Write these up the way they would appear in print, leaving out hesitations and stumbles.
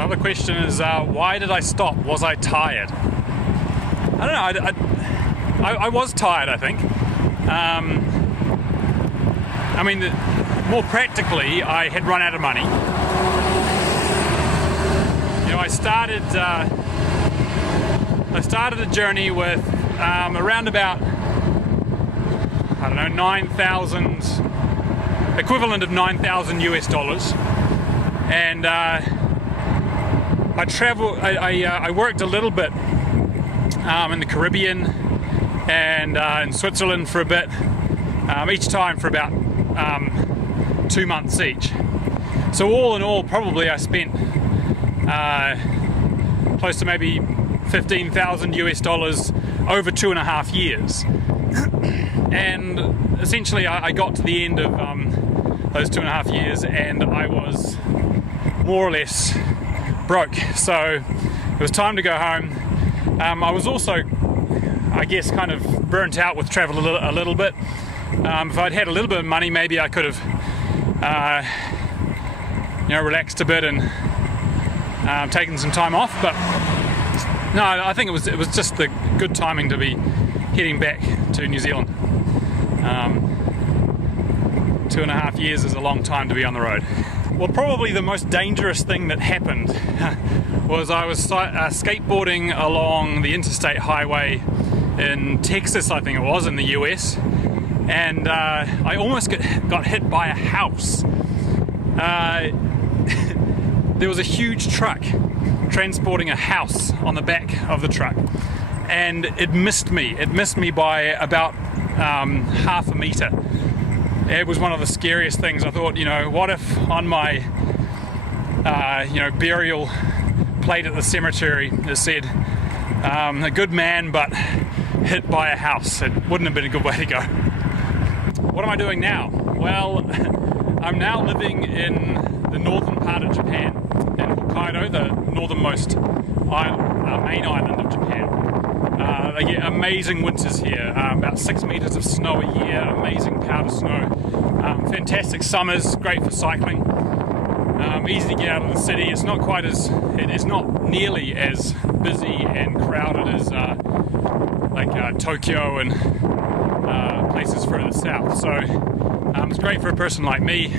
Another question is, why did I stop? Was I tired? I don't know. I was tired, I think. More practically, I had run out of money. I started the journey with around about, 9,000, equivalent of 9,000 US dollars, and I worked a little bit in the Caribbean and in Switzerland for a bit, each time for about 2 months each. So all in all, probably I spent close to maybe 15,000 US dollars over 2.5 years. And essentially I got to the end of those 2.5 years and I was more or less broke. So it was time to go home. I was also, I guess, kind of burnt out with travel a little bit. If I'd had a little bit of money, maybe I could have relaxed a bit and taken some time off, but no, I think it was just the good timing to be heading back to New Zealand. 2.5 years is a long time to be on the road. Well, probably the most dangerous thing that happened was I was skateboarding along the interstate highway in Texas, I think it was, in the US, and I almost got hit by a house. There was a huge truck transporting a house on the back of the truck, and it missed me. It missed me by about half a meter. It was one of the scariest things. I thought, what if on my burial plate at the cemetery it said, a good man but hit by a house. It wouldn't have been a good way to go. What am I doing now? Well, I'm now living in the northern part of Japan, in Hokkaido, the northernmost main island of Japan. They get amazing winters here, about 6 meters of snow a year, amazing powder snow, fantastic summers, great for cycling, easy to get out of the city. It is not nearly as busy and crowded as Tokyo and places further south. So it's great for a person like me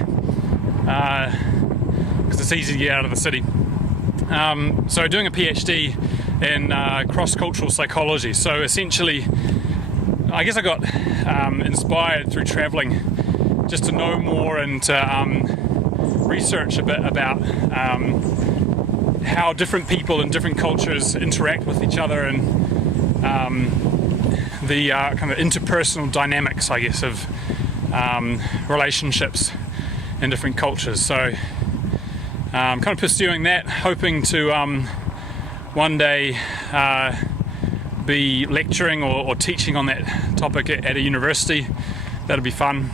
because it's easy to get out of the city. So doing a PhD in cross-cultural psychology. So essentially, I guess I got inspired through traveling just to know more and to research a bit about how different people in different cultures interact with each other and the kind of interpersonal dynamics, I guess, of relationships in different cultures. So kind of pursuing that, hoping to one day be lecturing or teaching on that topic at a university. That'd be fun,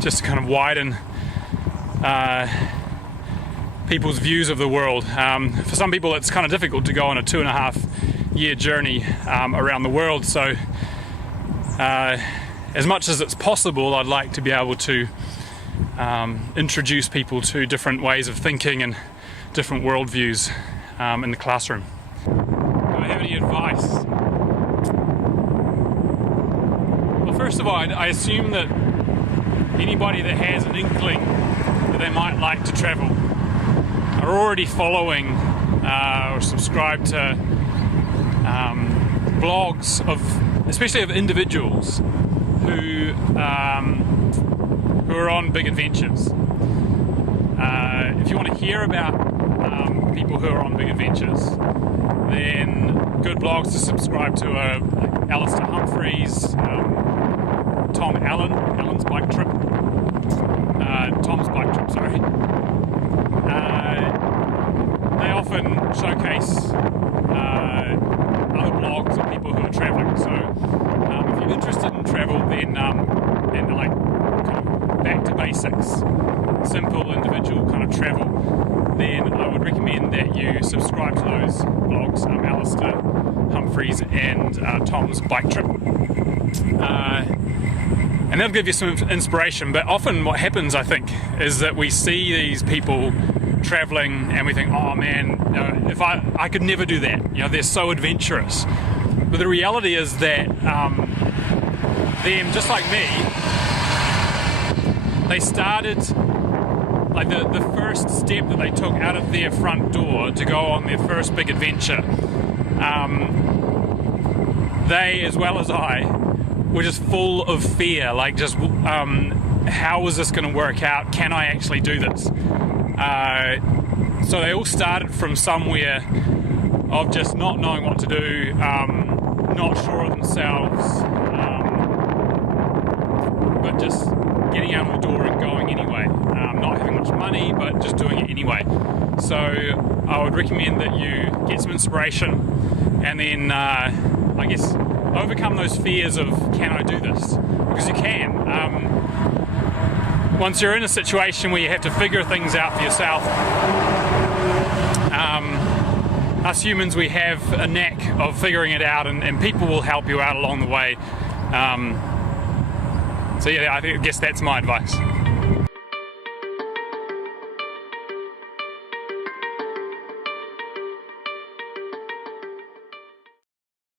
just to kind of widen people's views of the world. For some people it's kind of difficult to go on a 2.5 year journey around the world, so as much as it's possible, I'd like to be able to introduce people to different ways of thinking and different worldviews in the classroom. Do I have any advice? Well, first of all, I assume that anybody that has an inkling that they might like to travel are already following or subscribed to blogs especially of individuals who are on big adventures. If you want to hear about people who are on big adventures, then good blogs to subscribe to are like Alistair Humphreys, Tom Allen's bike trip, Tom's bike trip, sorry. They often showcase other blogs of people who are traveling. So if you're interested in travel, then and like kind of back to basics, simple individual kind of travel, then I would recommend that you subscribe to those blogs, Alistair Humphreys and Tom's bike trip. And that'll give you some inspiration. But often what happens, I think, is that we see these people traveling and we think, oh man, if I could never do that. They're so adventurous. But the reality is that them, just like me, they started, like the first step that they took out of their front door to go on their first big adventure, they, as well as I, were just full of fear, like just how is this going to work out? Can I actually do this? So they all started from somewhere of just not knowing what to do, not sure of themselves, but just getting out of the door and going anyway. Not having much money, but just doing it anyway. So I would recommend that you get some inspiration and then, I guess, overcome those fears of, can I do this? Because you can. Once you're in a situation where you have to figure things out for yourself, us humans, we have a knack of figuring it out, and people will help you out along the way. So yeah, I guess that's my advice.